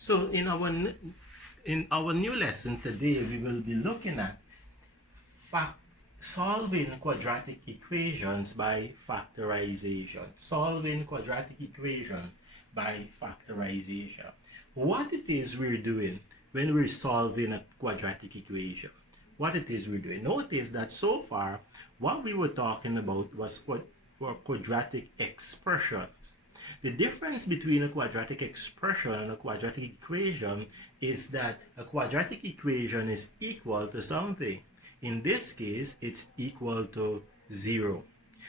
So in our new lesson today, we will be looking at fact solving quadratic equations by factorization. Solving quadratic equation by factorization. What it is we're doing when we're solving a quadratic equation. What it is we're doing. Notice that so far, what we were talking about was quadratic expressions. The difference between a quadratic expression and a quadratic equation is that a quadratic equation is equal to something. In this case, it's equal to 0.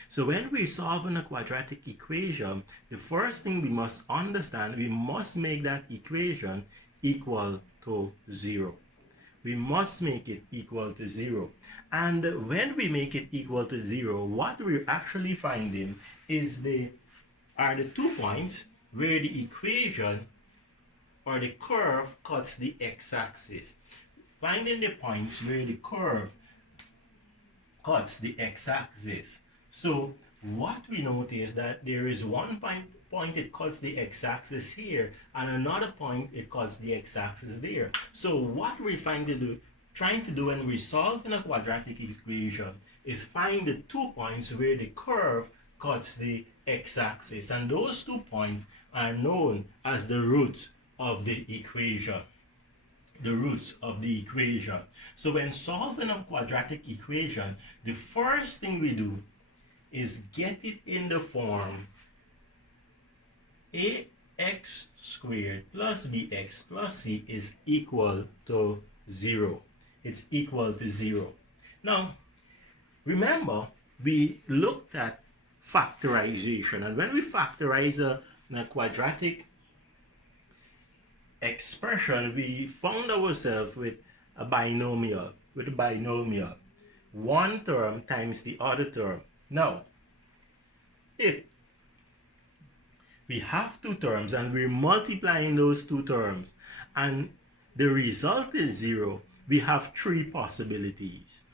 So when we're solving a quadratic equation, the first thing we must understand, we must make that equation equal to 0. We must make it equal to 0. And when we make it equal to 0, what we're actually finding is the 2 points where the equation or the curve cuts the x-axis. Finding the points where the curve cuts the x-axis. So what we notice that there is one point it cuts the x-axis here, and another point it cuts the x-axis there. So what we're trying to do when we're solving a quadratic equation is find the 2 points where the curve cuts the x-axis, and those 2 points are known as the roots of the equation. The roots of the equation. So when solving a quadratic equation, the first thing we do is get it in the form ax squared plus bx plus c is equal to 0. It's equal to 0. Now, remember, we looked at factorization, and when we factorize a quadratic expression, we found ourselves with a binomial. One term times the other term. Now, if we have two terms and we're multiplying those two terms and the result is 0, we have three possibilities.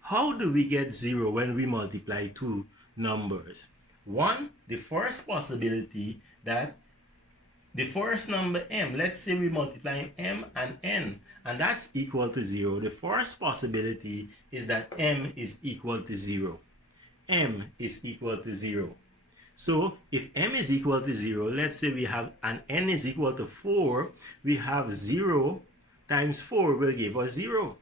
How do we get 0 when we multiply two numbers? One, the first possibility that the first number m, let's say we multiply m and n, and that's equal to 0. The first possibility is that m is equal to 0. M is equal to 0. So if m is equal to 0, let's say we have an n is equal to 4, we have 0 times 4 will give us 0.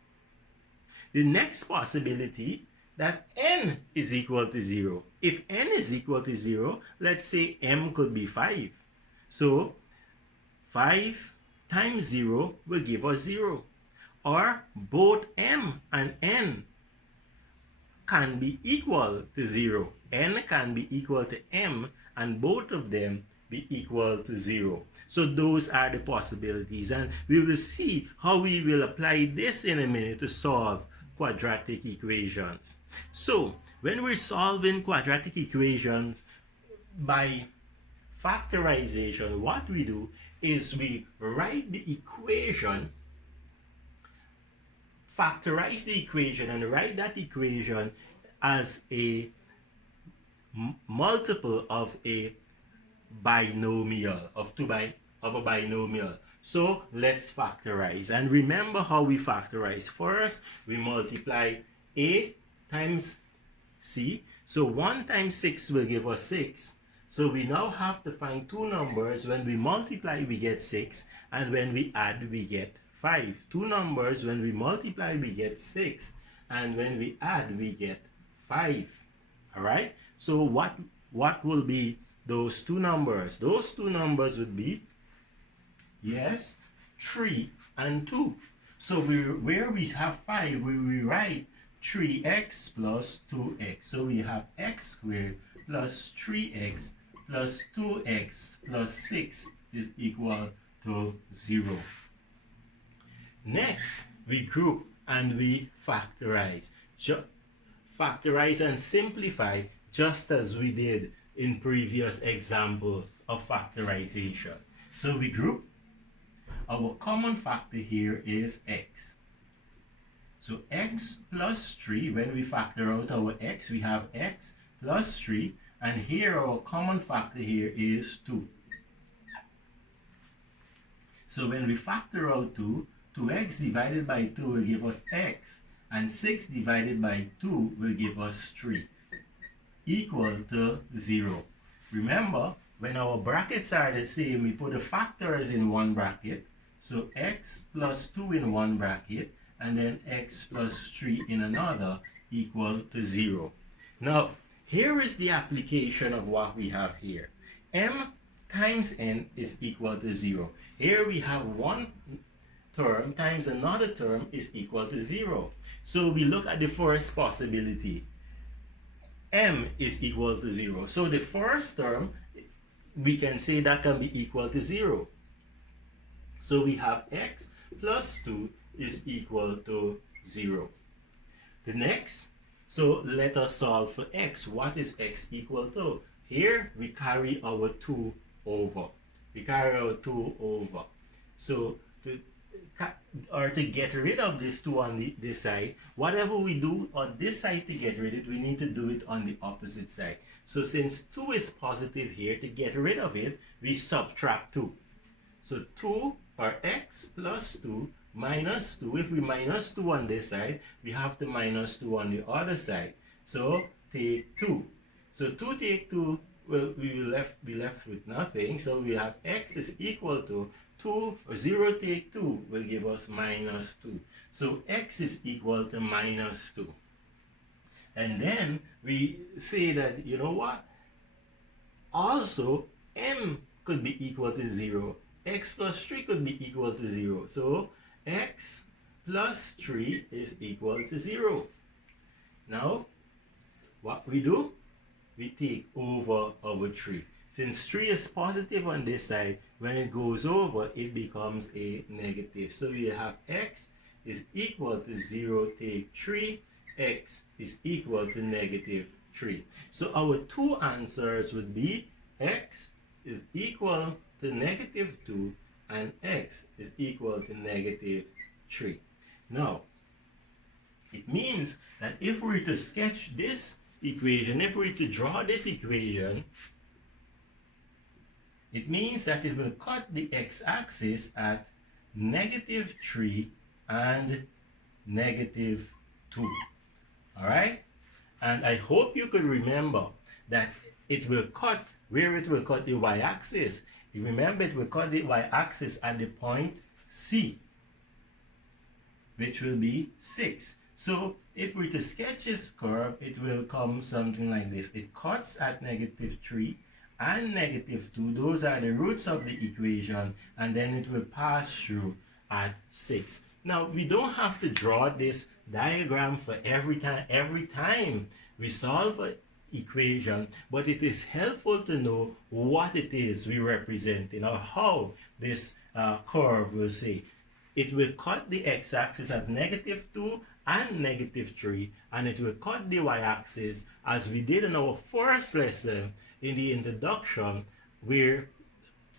The next possibility that n is equal to 0. If n is equal to 0, let's say m could be 5. So 5 times 0 will give us 0. Or both m and n can be equal to 0. N can be equal to m and both of them be equal to 0. So those are the possibilities, and we will see how we will apply this in a minute to solve quadratic equations. So when we're solving quadratic equations by factorization, what we do is we write the equation, factorize the equation, and write that equation as a multiple of a binomial, of a binomial. So let's factorize, and remember how we factorize. First, we multiply a times c. So 1 times 6 will give us 6. So we now have to find two numbers. When we multiply, we get 6, and when we add, we get 5. Two numbers, when we multiply, we get 6, and when we add, we get 5. All right? So what will be those two numbers? Those two numbers would be, yes, 3 and 2. So where we have 5, we write 3x plus 2x. So we have x squared plus 3x plus 2x plus 6 is equal to 0. Next, we group and we factorize. Factorize and simplify just as we did in previous examples of factorization. So we group. Our common factor here is x. So x plus 3, when we factor out our x, we have x plus 3, and here our common factor here is 2. So when we factor out 2, 2x divided by 2 will give us x, and 6 divided by 2 will give us 3, equal to 0. Remember, when our brackets are the same, we put the factors in one bracket. So x plus 2 in one bracket, and then x plus 3 in another, equal to 0. Now, here is the application of what we have here. M times n is equal to 0. Here we have one term times another term is equal to 0. So we look at the first possibility. M is equal to 0. So the first term, we can say that can be equal to 0. So we have x plus 2 is equal to 0. The next, so let us solve for x. What is x equal to? Here we carry our 2 over. We carry our 2 over. So to get rid of this 2 on this side, whatever we do on this side to get rid of it, we need to do it on the opposite side. So since 2 is positive here, to get rid of it, we subtract 2. So 2 or x plus 2 minus 2. If we minus 2 on this side, we have to minus 2 on the other side. So take 2. So 2 take 2, well, we will be left with nothing. So we have x is equal to 2, or 0 take 2 will give us minus 2. So x is equal to minus 2. And then we say that, you know what? Also, m could be equal to 0. X plus 3 could be equal to 0. So x plus 3 is equal to 0. Now, what we do? We take over over 3. Since 3 is positive on this side, when it goes over, it becomes a negative. So you have x is equal to 0 take 3, x is equal to negative 3. So our two answers would be x is equal to negative 2 and x is equal to negative 3. Now, it means that if we were to sketch this equation, if we were to draw this equation, it means that it will cut the x-axis at negative 3 and negative 2. Alright? And I hope you could remember that it will cut, where it will cut the y-axis. You remember it will cut the y-axis at the point C, which will be 6. So if we were to sketch this curve, it will come something like this. It cuts at negative 3 and negative 2. Those are the roots of the equation, and then it will pass through at 6. Now, we don't have to draw this diagram for every time we solve an equation, but it is helpful to know what it is we represent, or how this curve will say. It will cut the x-axis at negative 2 and negative 3, and it will cut the y-axis as we did in our first lesson in the introduction, where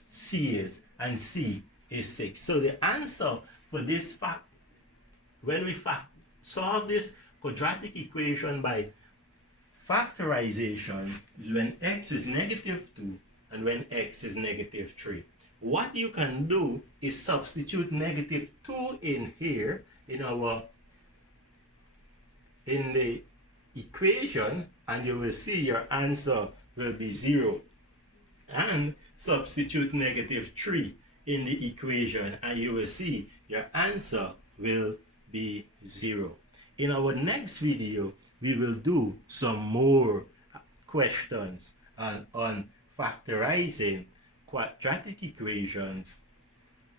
C is, and C is 6. So the answer for this fact, when we solve this quadratic equation by factorization, is when x is negative 2 and when x is negative 3. What you can do is substitute negative 2 in here, in the equation, and you will see your answer will be 0. And substitute negative 3 in the equation, and you will see your answer will be 0. In our next video, we will do some more questions on factorizing quadratic equations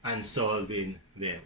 and solving them.